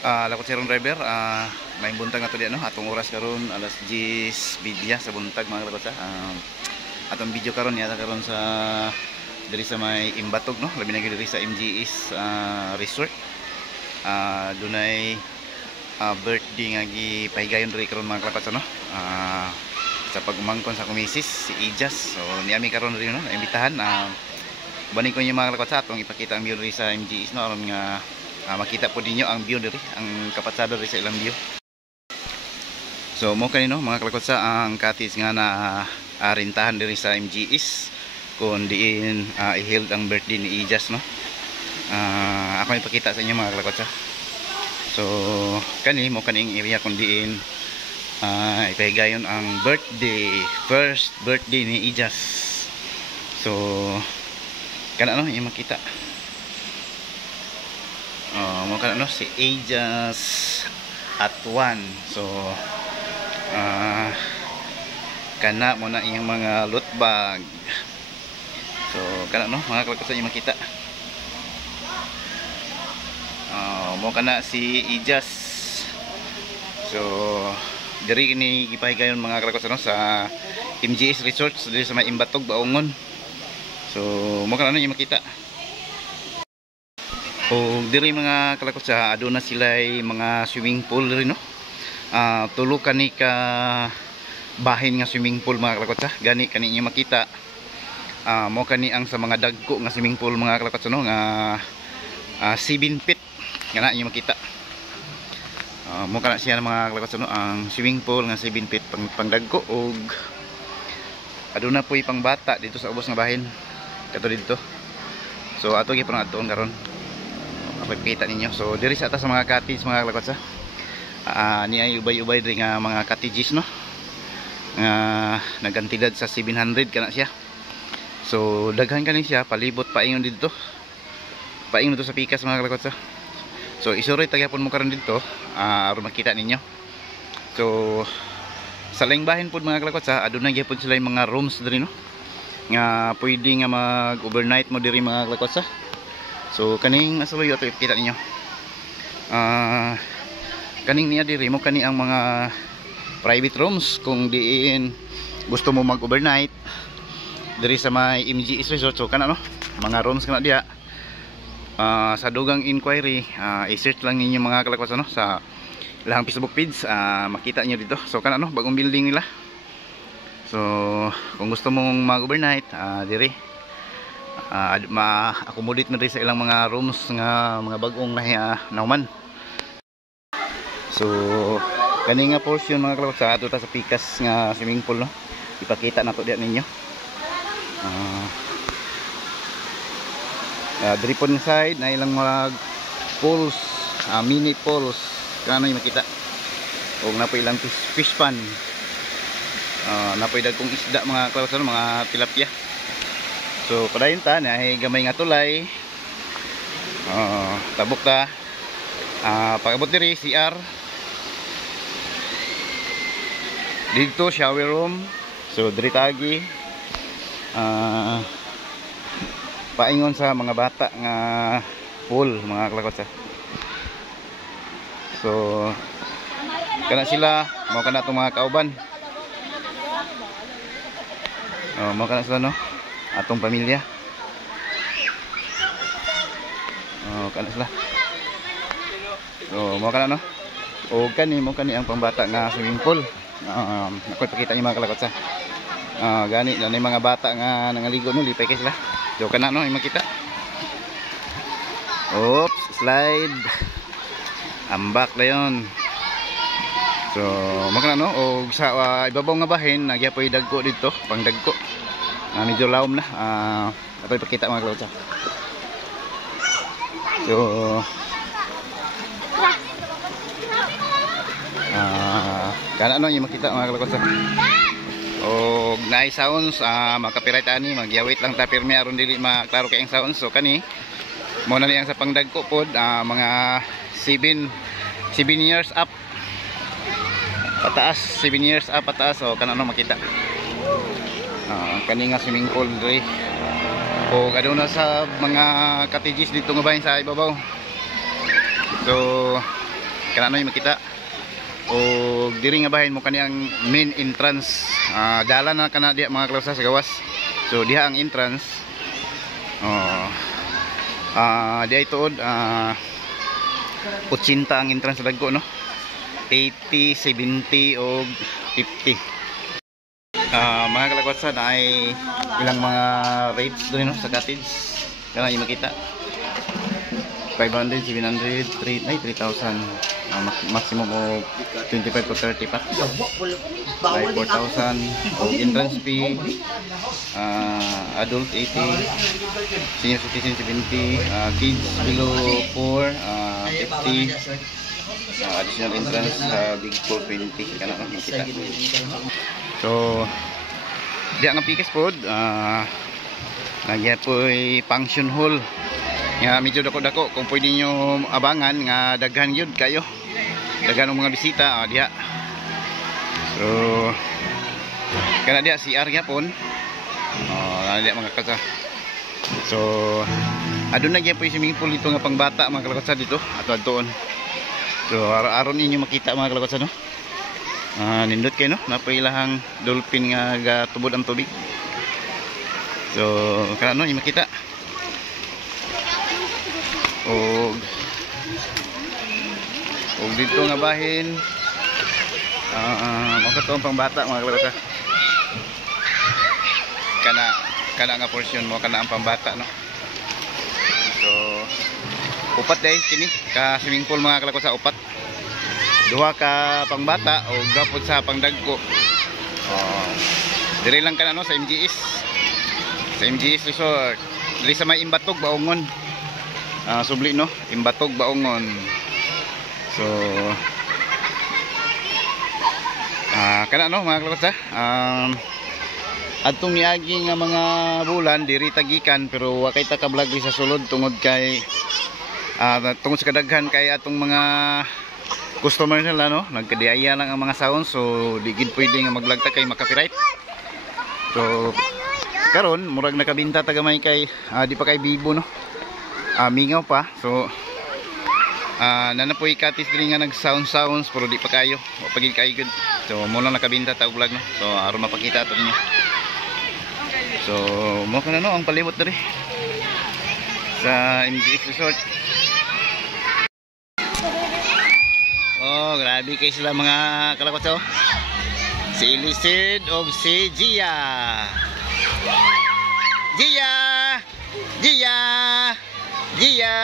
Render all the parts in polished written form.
Lakot driver, may buntag nga to diyan no. Atong oras karon alas 10:00 sa buntag mga lakot sa. Atong video karon yata karon sa diri sa may Imbatog no. Labi na diri sa MGS Resort. Dunay birthday nga gipahigayon diri karon mga lakot sa no. Sa pagumangkon sa kumisis si Ijas. So niami karon diri no, naimbitahan. Banig ko yung mga lakot sa atong ipakita ang view diri sa MGS no aron nga makita po ninyo ang view diri, ang kapatsada diri sa ilang view. So mo kanino mga kalakot sa ang cottage nga na rintahan diri sa MGS kung diin i-held ang birthday ni Ijas no. Ako ipakita sa inyo mga kalakot sa. So kani mo kaning area kung diin ipahigayon ang birthday, first birthday ni Ijas. So kana no yung makita. Mo kana no si Ijas at 1. So kana mo na iyang mga loot bag. So kana no mga kalakot sa inyo makita. Mo kana si Ijas. So diri kini gipahigayon mga kalakot no sa MGS Resort diri sa may Imbatog, Baongon. So mo kana no yung makita. O diri mga kalakot sa aduna sila'y mga swimming pool rin no. Tulo kani ka bahin nga swimming pool mga kalakot sa. Gani kani inyo makita. Mo kani ang sa mga dagko nga swimming pool mga kalakot sa no nga 7 feet. Kana inyo makita. Mo kana siya mga kalakot sa no ang swimming pool nga 7 feet pang dagko og aduna po'y pang bata dito sa ubos nga bahin. Kato dito. So ato gyud pang atuon karon. Makikita ninyo. So diri sa atas sa mga cottage mga kalakot sa niya ubay-ubay diri nga mga cottages no nga nagantidad sa 700 kana siya. So daghan kani siya palibot paingon dito. Paingon dito sa pikas mga kalakot sa. So isuroy tagyapon mo karon dito aron makita ninyo. So sa laing bahin pud mga kalakot sa aduna gyapon sila yung mga rooms diri no nga pwede nga mag-overnight mo diri mga kalakot sa. So kaning asuloy ato ipakita ninyo. Kaning niya diri mo kani ang mga private rooms kung diin gusto mo mag-overnight diri sa may MGS Resort. So kana no mga rooms kana diha. Sa dugang inquiry i-search lang ninyo mga kalakot no sa ilang Facebook page, makita niyo dito. So kana no bagong building nila. So kung gusto mong mag-overnight diri ma-accommodate na rin sa ilang mga rooms nga mga bagong nauman. So kani nga portion mga kalakot sa ato ta sa pikas nga swimming pool no ipakita nato diyan ninyo. Diri po ng side na ilang mga pools, mini pools kana yung makita. Og na po ilang fish pan. Na po dagkong isda mga kalakot sa mga tilapia. So padayon ta na ay gamay nga tulay. Tabok ta. Pag-abot diri CR. Dito shower room. So diri tagi. Paingon sa mga bata nga pool mga kalakot sa. So kana sila mao kana tong mga kauban. Mao kana sila no atong pamilya. Kana sila. So mo kana no. O kani mo kani ang pambata nga swimming pool. Ako ipakita niyo mga kalakot sa. Gani na mga bata nga nangaligo no lipay kay sila. So kana no makita. Oops, slide. Ambak dayon. So mo kana no og sa ibabaw nga bahin nagyapoy dagko dito, pang dagko. Medyo lawom na. Ato ipakita mga kalakot sa. So kana no yung makita mga kalakot sa. O naay sounds maka-copyright ani magyawit lang ta pirmi aron dili maklaro kay ang sounds. So kani mo na niyang sa pangdagko pod mga 7 years up pataas, 7 years up pataas. So kana no makita. Kani nga swimming pool diri. O aduna sa mga cottages dito nga bahin sa ibabaw. So kana yung makita. O diri nga bahin mo kaniyang main entrance. Dalan na kana diha mga kalawsa sa gawas. So diha ang entrance. Diha ituod 80 ang entrance sa dagko, no? 80, 70 o 50. Mga kalagwatsa na ay ilang mga rates doon, no, sa cottage. Kana yung makita 500, 700, 3,000, maximum o 25 to 30 pa. 4,000 o entrance fee. Adult 80, senior citizen 70, kids below 4 50, additional entrance big pool 20. Kana makita. So diya nga pikes pod, nagya po'y function hall nga medyo dako-dako kung pwede nyo abangan nga daghan yun kayo, daghan ng mga bisita diya. So kana diya si area pon, diya mga kalakotsa. So adun na gyud po'y swimming pool dito nga pangbata mga kalakotsa dito ato adtoon. So araw-araw ninyo makita mga kalakotsa, no? Nindot kayo, no? Napailahang dolphin nga gatubod ang tubig. So kana no yung makita. Og dito nga bahin makatong pangbata mga kalakotsa. Kana nga portion mo kana ang pambata, no? So upat dahil kini ka swimming pool mga kalakotsa, upat. Duha ka pangbata o gapod sa pangdagko. Dire lang kana, no, sa MGS. Sa MGS Resort. Dire sa may Imbatog Baongon. Subli, no, Imbatog Baongon. So kana, no, mga kalakotsa, adtong niagi nga mga bulan diri tagikan pero wa kay ta ka vlog sa sulod tungod kay tungod sa kadaghan kay atong mga customer nila, no, nagkadiaya lang ang mga sounds. So di gid pwede nga mag-vlog ta kay maka-copyright. So karon murag nakabinta tagamay kay di pa kay bibo, no, mingaw pa. So nanapoy katis diri nga nag sounds pero di pa kayo pagid kayo good. So mo lang nakabinta ta og vlog, no. So aron mapakita to ninyo. So mo kana, no, ang palimot diri sa MGS Resort. Grabe kayo sila mga kalakotsa. Si Elised o si Gia. Gia! Gia! Gia!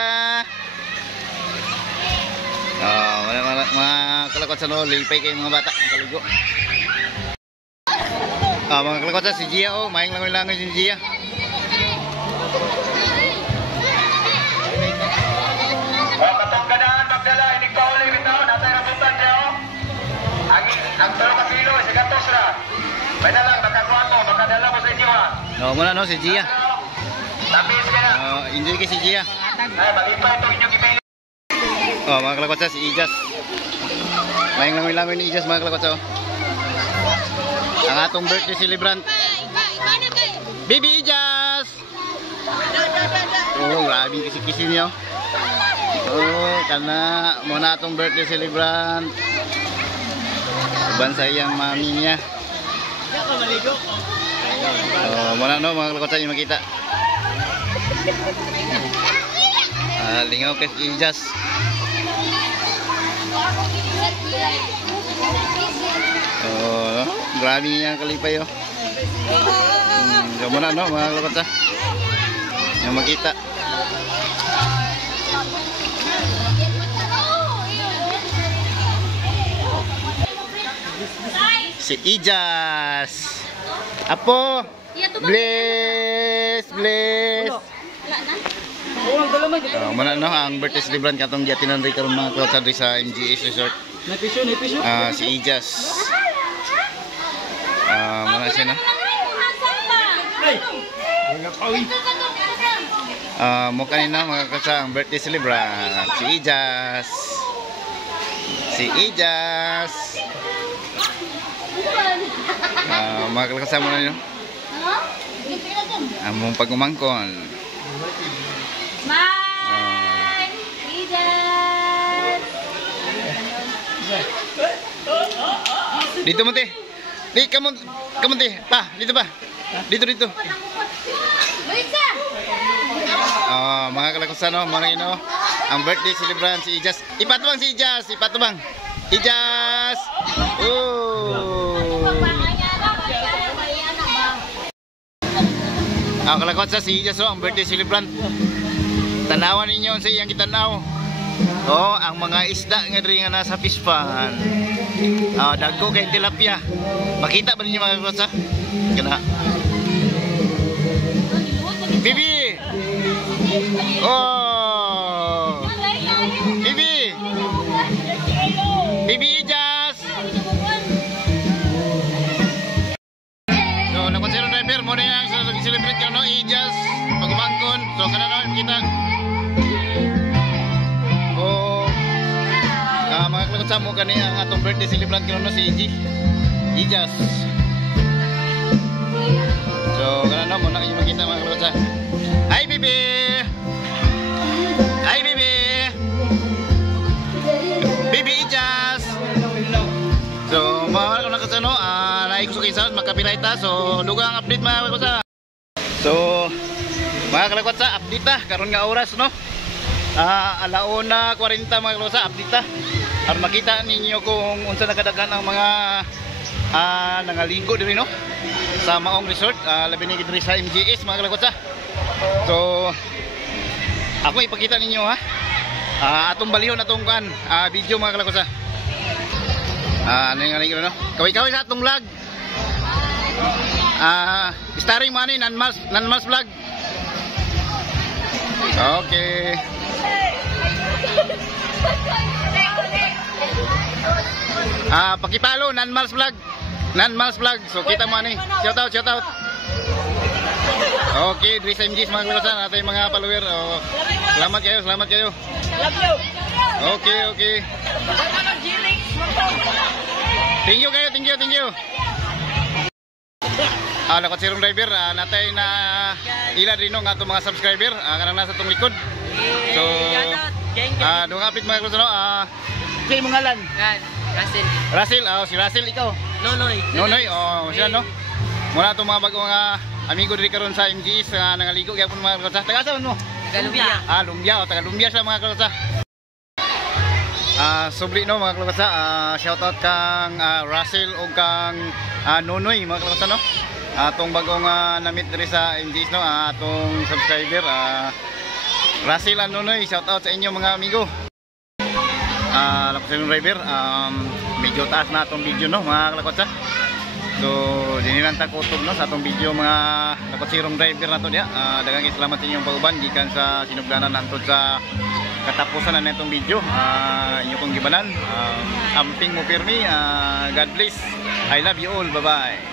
Mga kalakotsa, no, lipay kayo mga bata, kaligo. Mga kalakotsa, si Gia, maing langoy-langoy si Gia. Ang talo ka kilo, si Gatos ra. May na lang, makakuhan mo, makadala mo sa inyo, ha. Muna, no, si Gia. Tapis ka na. Enjoy kayo si Gia. Ay, malipa ito inyong ipili. Mga kalakotsa, si Ijas. Mayang langoy-langoy ni Ijas, mga kalakotsa. Ang atong birthday celebrant. Baby Ijas! Grabe kisi-kisi niyo. Kana muna atong birthday celebrant. Uban sa iyang mami niya. Muna, no, mga kalakotsa, yung makita. Lingaw kay Ijas. Grabe niya kalipay, oh. Muna, no, mga kalakotsa, yung makita. Si Ijas. Apo. Bless, bless. Mana, no, ang birthday celebrant katong giatinan ri karon mga kalakotsa sa MGS Resort. Si Ijas. Mana siya, no? Mo kanina mga kalakotsa ang birthday celebrant si Ijas. Si Ijas. Mga kalakotsa mo na nyo among pag-umangkon. Smile! Ijas! Dito mo te. Di kamu te. Pa, dito pa. Dito. Oh, mga kalakosa no, mga ino. Ang birthday celebrant si Ijas. Ipatubang si Ijas, ipatubang. Ijas. Oh. Ang kalakosa si Ijas no, ang birthday celebrant. Tanawan ninyo sa iyang kitanaw. Oh, ang mga isda nga diri nga nasa fish pan. Dagko kay tilapia. Makita ba ninyo mga kalakosa? Kana. Bibi. Oh. Bibi. Bibi Ijas. So, nakonsero driver mo na yang sa celebrate ka no Ijas pagumangkon. So, kana na kita. Oh. Mga kalakotsa mo kani ang atong birthday celebrant no si Ijas. So, kana na mo na kayo makita mga kalakotsa. Hi Bibi. Hi Bibi. Bibi Ijas. So, mga kalakotsa no, naikuso kayo sa makapiright ta. So, dugang update mga kalakotsa. So, mga kalakotsa, update ta karon nga oras no. 1:40 mga kalakotsa, update ta. Para makita ninyo kung unsa nakadagan ang mga nangaligo diri no sa Maong Resort, labi ni diri sa MGS mga kalakotsa. So, ako ipakita ninyo ha. Atong balihon atong video mga kalakotsa. Ano nga no? Kaway-kaway sa atong vlog. Starring money Nanmas vlog. Okay. Pakipalo Nanmas vlog. So kita mo ani. Shout out. Okay, diri sa MGS mga kalakotsa, natay mga follower. Salamat kayo. Love you. Okay. Thank you. Nakonsirong driver, natay na ila rin ng atong mga subscriber, kanang nasa itong likod. So, doon kapit mga kalakotsa no. Say mong ngalan? Russell, si Russell ikaw? Nonoy, siya no? Muna itong mga bagong amigo diri karon sa MGS, nangaligo gyapon mga kalakotsa. Taga saan mo? Lumbia. Taga Lumbia siya mga kalakotsa. Subli no mga kalakotsa, shoutout kang Russell o kang Nonoy mga kalakotsa no. Atong bagong na-meet diri sa MGS no, atong subscriber Russell and Nonoy, shoutout sa inyo mga amigo. Nakonsirong driver, medyo taas na atong video no mga kalakotsa. So, dinilan ta kutob no sa atong video mga nakonsirong driver na to diha. Daghang salamat sa inyong pag-uban gikan sa sinugdanan nantod sa katapusan na itong video. Inyo kong gibanan. Amping mo pirmi. God bless. I love you all. Bye-bye.